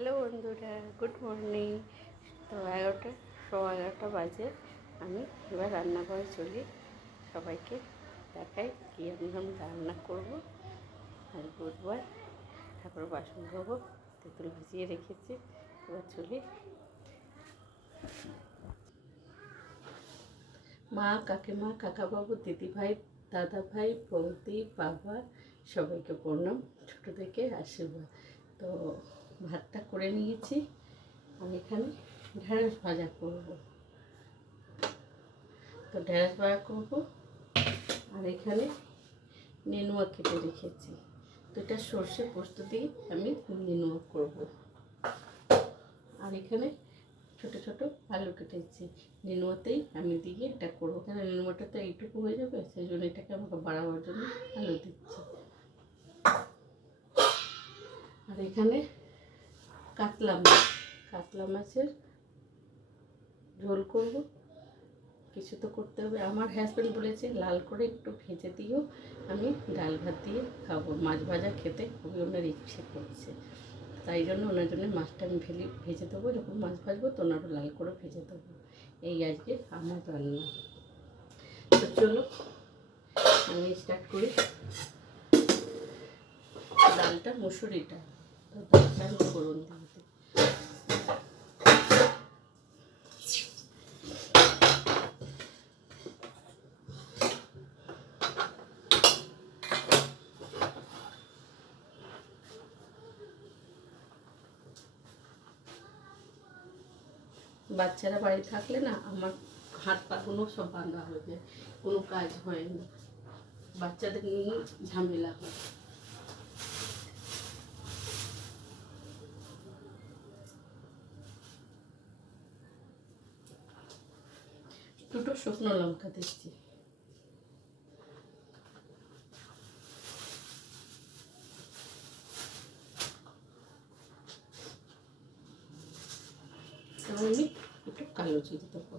Hello বন্ধুরা, good morning. তো 11টা বাজে। আমি এবার রান্নাঘরে চলি, সবাইকে দেখাই কী আমি রান্না করবো। আর বুধবার ঠাকুর বাসন ধোবো, তেঁতুল ভিজিয়ে রেখেছি। এবার চলি। মা, কাকিমা, কাকাবাবু, দিদিভাই, দাদাভাই, বৌদি, বাবা, সবাইকে প্রণাম, ছোটো থেকে আশীর্বাদ। তো ভাতটা করে নিয়েছি। আমি এখানে ঢেঁড়স ভাজা করব। তো ঢেঁড়স ভাজা করব। আর এখানে নেনুয়া কেটে রেখেছি। তো এটা সর্ষে পোস্ত দিয়ে আমি নেনুয়া করব। আর এখানে ছোট ছোট আলু কেটেছি, নেনুয়াতেই আমি দিয়ে এটা করবো। কারণ নেনুয়াটা তো এইটুকু হয়ে যাবে, সেই জন্য এটাকে আমাকে বাড়াবার জন্য আলু দিচ্ছি। আর এখানে কাতলা মাছের ঝোল করব। কিছু তো করতে হবে। আমার হাজব্যান্ড বলেছে লাল করে একটু ভেজে দিও, আমি ডাল ভাত দিয়ে খাবো। মাছ ভাজা খেতে খুবই ওনার ইচ্ছে করছে, তাই জন্য ওনার জন্য মাছটা আমি ভেজে দেবো। যখন মাছ ভাজবো তো ওনারও লাল করে ভেজে দেবো। এই আজকে আমার রান্না। তো চলো আমি স্টার্ট করি। ডালটা মুসুরিটা, তো ডালটা আমি ফোড়ন দিয়ে দিই। বাচ্চারা বাড়ি থাকলে না আমার হাত পাগুলো সব বাঁধা হয়ে যায়, কোনো কাজ হয় না। বাচ্চাদের নিয়ে ঝামেলা হয়। দুটো শুকনো লঙ্কা দিচ্ছি। আমি একটু কালো জিরে দেবো।